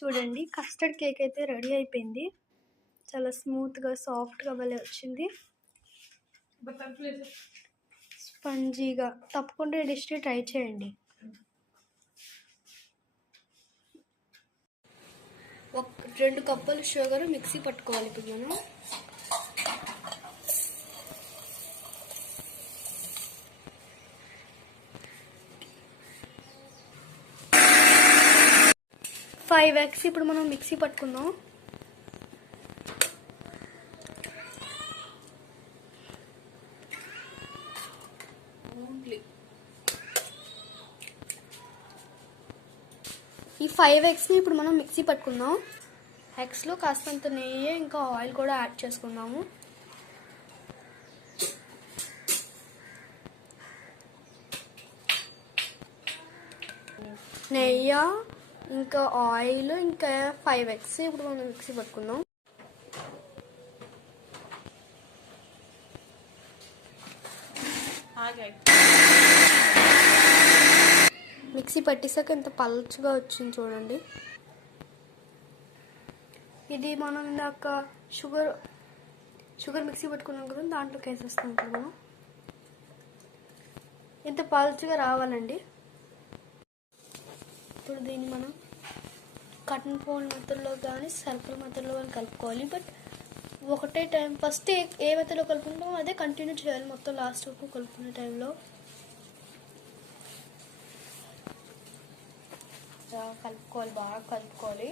చూడండి custard cake అయితే ready అయిపోయింది. చాలా స్మూత్గా సాఫ్ట్గా భలే వచ్చింది, స్పంజీగా. తప్పకుండా ఈ డిష్ని ట్రై చేయండి. ఒక 2 కప్పులు షుగర్ మిక్సీ పట్టుకోవాలి. ఇప్పుడు మనం 5 eggs ఇప్పుడు మనం మిక్సీ పట్టుకుందాం. ఈ 5 eggsని ఇప్పుడు మనం మిక్సీ పట్టుకుందాం. ఎగ్స్లో కాస్తంత నెయ్యి ఇంకా ఆయిల్ కూడా యాడ్ చేసుకుందాము. నెయ్యి ఇంకా ఆయిల్ ఇంకా 5 eggs ఇప్పుడు మనం మిక్సీ పట్టుకుందాం. మిక్సీ పట్టేసాక ఎంత పల్చగా వచ్చింది చూడండి. ఇది మనం ఇందాక షుగర్ మిక్సీ పట్టుకున్నాం కదా, దాంట్లోకి వేసేస్తాం. ఇప్పుడు మనం ఇంత పల్చగా రావాలండి. ఇప్పుడు దీన్ని మనం కటన్ ఫోన్ మెథడ్లో కానీ సర్కిల్ మెథడ్లో కానీ కలుపుకోవాలి. బట్ ఒకటే టైం ఫస్ట్ ఏ మెథడ్లో కలుపుకుంటామో అదే కంటిన్యూ చేయాలి మొత్తం లాస్ట్ వరకు కలుపుకునే టైంలో. కలుపుకోవాలి, బాగా కలుపుకోవాలి.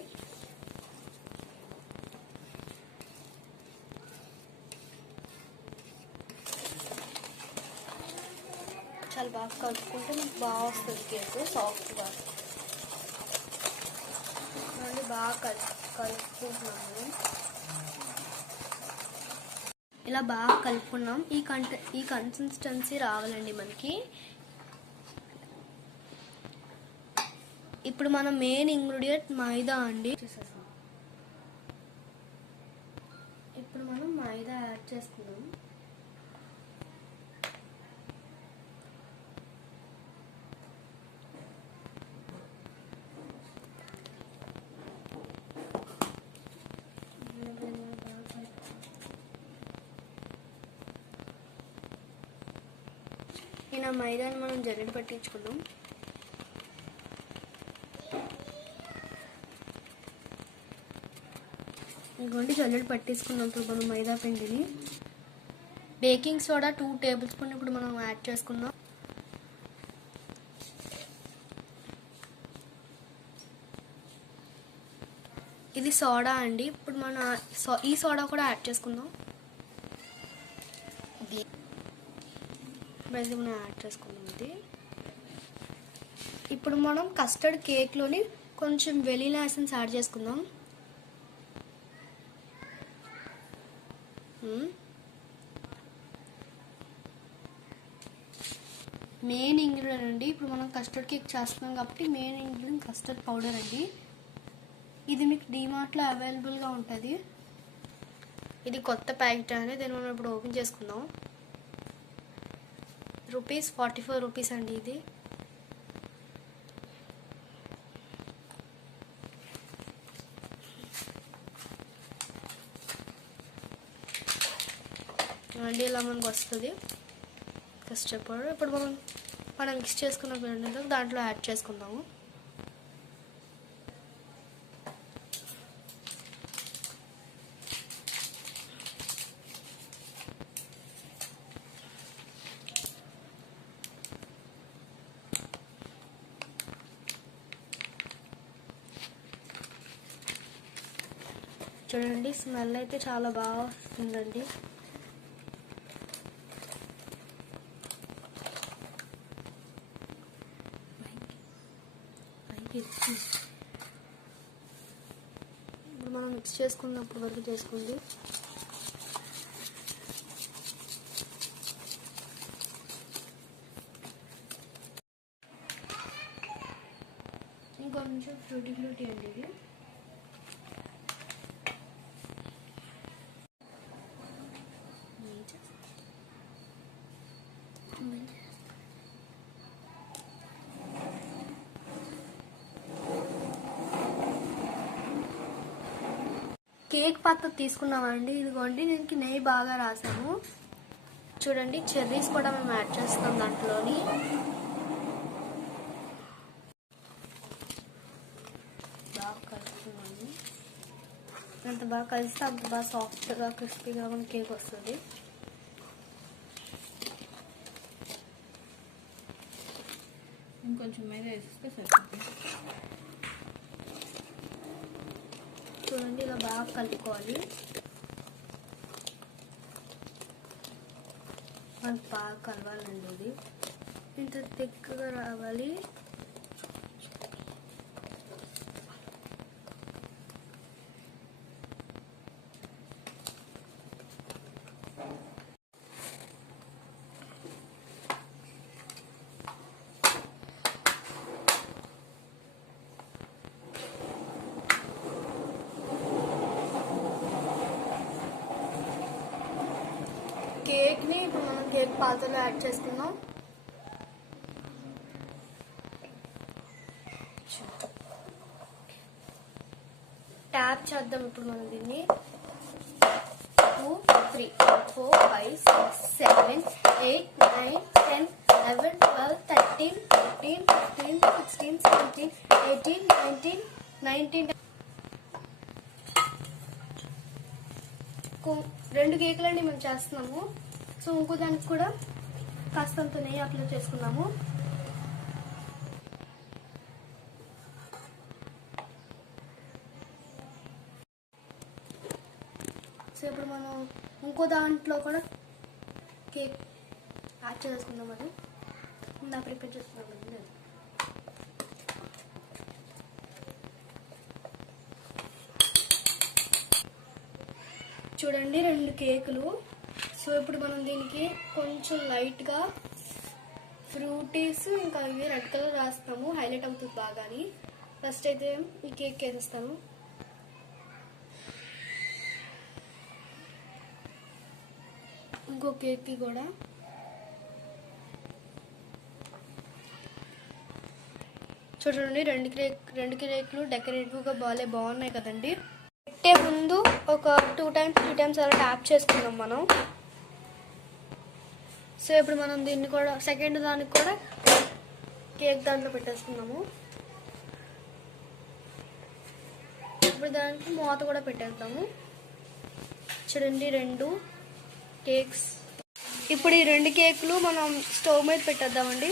చాలా బాగా కలుపుకుంటే మనకు బాగా వస్తుంది కేక్ సాఫ్ట్గా. మళ్ళీ బాగా కలుపుకుంటున్నాము. ఇలా బాగా కలుపుకున్నాం. ఈ కన్సిస్టెన్సీ రావాలండి మనకి. ఇప్పుడు మన మెయిన్ ఇంగ్రీడియంట్ మైదా అండి. ఇప్పుడు మనం మైదా యాడ్ చేసుకున్నాం. ఇలా మైదాని మనం జల్లెడ పట్టించుకున్నాం. ఇంకోటి జల్లెడ పట్టేసుకున్నాం. ఇప్పుడు మనం మైదా పిండిని బేకింగ్ సోడా 2 టేబుల్ స్పూన్ ఇప్పుడు మనం యాడ్ చేసుకుందాం. ఇది సోడా అండి. ఇప్పుడు మన ఈ సోడా కూడా యాడ్ చేసుకుందాం. ఇది మనం యాడ్ చేసుకుందాం. ఇది ఇప్పుడు మనం కస్టర్డ్ కేక్లోని కొంచెం వెనిలా ఎసెన్స్ యాడ్ చేసుకుందాం. మెయిన్ ఇంగ్రీడియంట్ అండి. ఇప్పుడు మనం కస్టర్డ్ కేక్ చేస్తున్నాం కాబట్టి మెయిన్ ఇంగ్రీడియంట్ కస్టర్డ్ పౌడర్ అండి. ఇది మీకు డిమార్ట్లో అవైలబుల్గా ఉంటుంది. ఇది కొత్త ప్యాకెట్ అండి. దీన్ని మనం ఇప్పుడు ఓపెన్ చేసుకుందాం. ₹44 అండి ఇది. మళ్ళీ ఇలా మనకు వస్తుంది కస్టర్డ్ పౌడర్. ఇప్పుడు మనం మిక్స్ చేసుకున్న పిండి దాంట్లో యాడ్ చేసుకుందాము. చూడండి స్మెల్ అయితే చాలా బాగా వస్తుందండి. ఇప్పుడు మనం మిక్స్ చేసుకున్నప్పుడు వరకు చేసుకోండి. ఇంకొంచెం ఫ్రూటీ అండి ఇది. కేక్ పాత్ర తీసుకున్నామండి. ఇదిగోండి దీనికి నెయ్యి బాగా రాసాము. చూడండి చెర్రీస్ కూడా మేము యాడ్ చేస్తాం దాంట్లోని. బాగా కలుపుతున్నాము. ఎంత బాగా కలిస్తే అంత బాగా సాఫ్ట్గా క్రిస్పీగా మన కేక్ వస్తుంది. ఇంకొంచెం మైదా వేస్తే సరిపోతుంది. చూడండి ఇలా బాగా కలుపుకోవాలి. మనకు బాగా కలవాలండి. ఇది ఇంత థిక్గా రావాలి. కేక్ని ఇప్పుడు మనం కేక్ పాత్రలో యాడ్ చేసుకుందాం. ట్యాప్ చేద్దాం ఇప్పుడు మనం దీన్ని. 2, 3, 4, 5, 6, 7, 8, 9, 10, 11, 12, 13, 14, 15, 16, 17, 18, 19, 19. 2 కేకులండి మేము చేస్తున్నాము. సో ఇంకో దానికి కూడా కాస్తంత నెయ్యి అప్లై చేసుకున్నాము. సో ఇప్పుడు మనం ఇంకో దాంట్లో కూడా కేక్ యాడ్ చేసుకుందాం. అది ఇందా ప్రిపేర్ చేసుకున్నాం అండి. చూడండి 2 కేకులు. సో ఇప్పుడు మనం దీనికి కొంచెం లైట్గా ఫ్రూటీస్ ఇంకా ఇవి రెడ్ కలర్ రాస్తాము, హైలైట్ అవుతుంది బాగాని. ఫస్ట్ అయితే ఈ కేక్ వేసేస్తాను. ఇంకో కేక్కి కూడా చూడండి 2 కేకులు డెకరేటివ్గా బాగున్నాయి కదండి. పెట్టే ముందు ఒక 2 times 3 times అలా ట్యాప్ చేసుకుందాం మనం. సో ఇప్పుడు మనం దీన్ని కూడా సెకండ్ దానికి కూడా కేక్ దాంట్లో పెట్టేసుకున్నాము. ఇప్పుడు దానికి మూత కూడా పెట్టేద్దాము. చూడండి 2 కేక్స్. ఇప్పుడు ఈ 2 కేకులు మనం స్టవ్ మీద పెట్టేద్దామండి.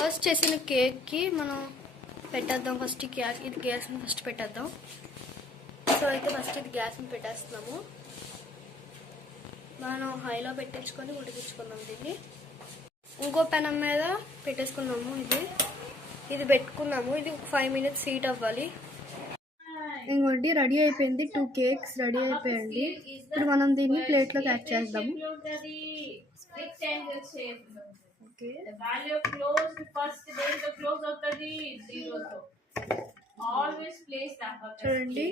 ఫస్ట్ చేసిన కేక్కి మనం పెట్టేద్దాం. ఫస్ట్ ఇది గ్యాస్ని ఫస్ట్ పెట్టేద్దాం. సో అయితే ఫస్ట్ ఇది గ్యాస్ని పెట్టేస్తున్నాము. మనం హైలో పెట్టేసుకొని ఉడికించుకుందాం దీన్ని. ఇంకో పెనం మీద పెట్టేసుకున్నాము. ఇది పెట్టుకున్నాము. ఇది 5 minutes హీట్ అవ్వాలి. ఇంకోటి రెడీ అయిపోయింది. 2 కేక్స్ రెడీ అయిపోయండి. ఇప్పుడు మనం దీన్ని ప్లేట్లోకి యాడ్ చేద్దాము. ఓకే, చూడండి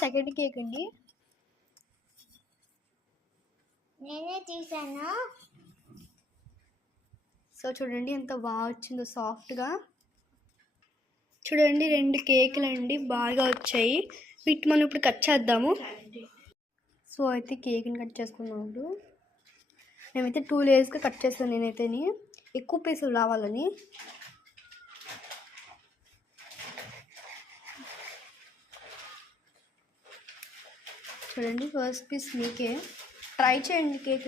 సెకండ్ కేక్ అండి. నేనే తీసాను. సో చూడండి ఎంత బాగా వచ్చిందో సాఫ్ట్గా. చూడండి 2 కేకులు అండి బాగా వచ్చాయి. వీటి మనం ఇప్పుడు కట్ చేద్దాము. సో అయితే కేక్ని కట్ చేసుకున్నాం. మేమైతే 2 layers కట్ చేస్తాను. నేనైతే ఎక్కువ పీసులు రావాలని. చూడండి ఫస్ట్ పీస్ మీకే. ట్రై చేయండి. కేక్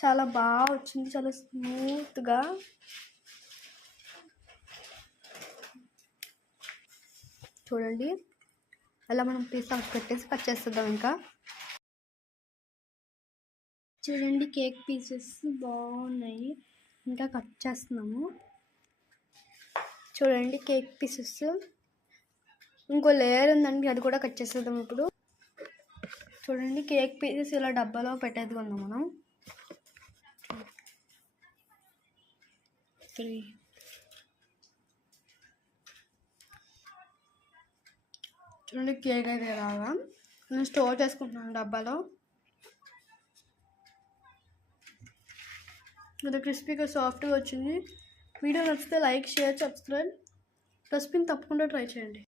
చాలా బాగా వచ్చింది, చాలా స్మూత్గా. చూడండి అలా మనం పీస్ పెట్టేసి కట్ చేసేద్దాం. ఇంకా చూడండి కేక్ పీసెస్ బాగున్నాయి. ఇంకా కట్ చేస్తున్నాము. చూడండి కేక్ పీసెస్. ఇంకో లేయర్ ఉందండి, అది కూడా కట్ చేసేద్దాం ఇప్పుడు. చూడండి కేక్ పీసెస్ ఇలా డబ్బాలో పెట్టేద్దాం మనం. 3 చూడండి కేక్ అయితే రాగా నేను స్టోర్ చేసుకుంటున్నాను డబ్బాలో. ఇది క్రిస్పీగా సాఫ్ట్గా వచ్చింది. వీడియో నచ్చితే లైక్, షేర్, సబ్స్క్రైబ్. రెసిపీని తప్పకుండా ట్రై చేయండి.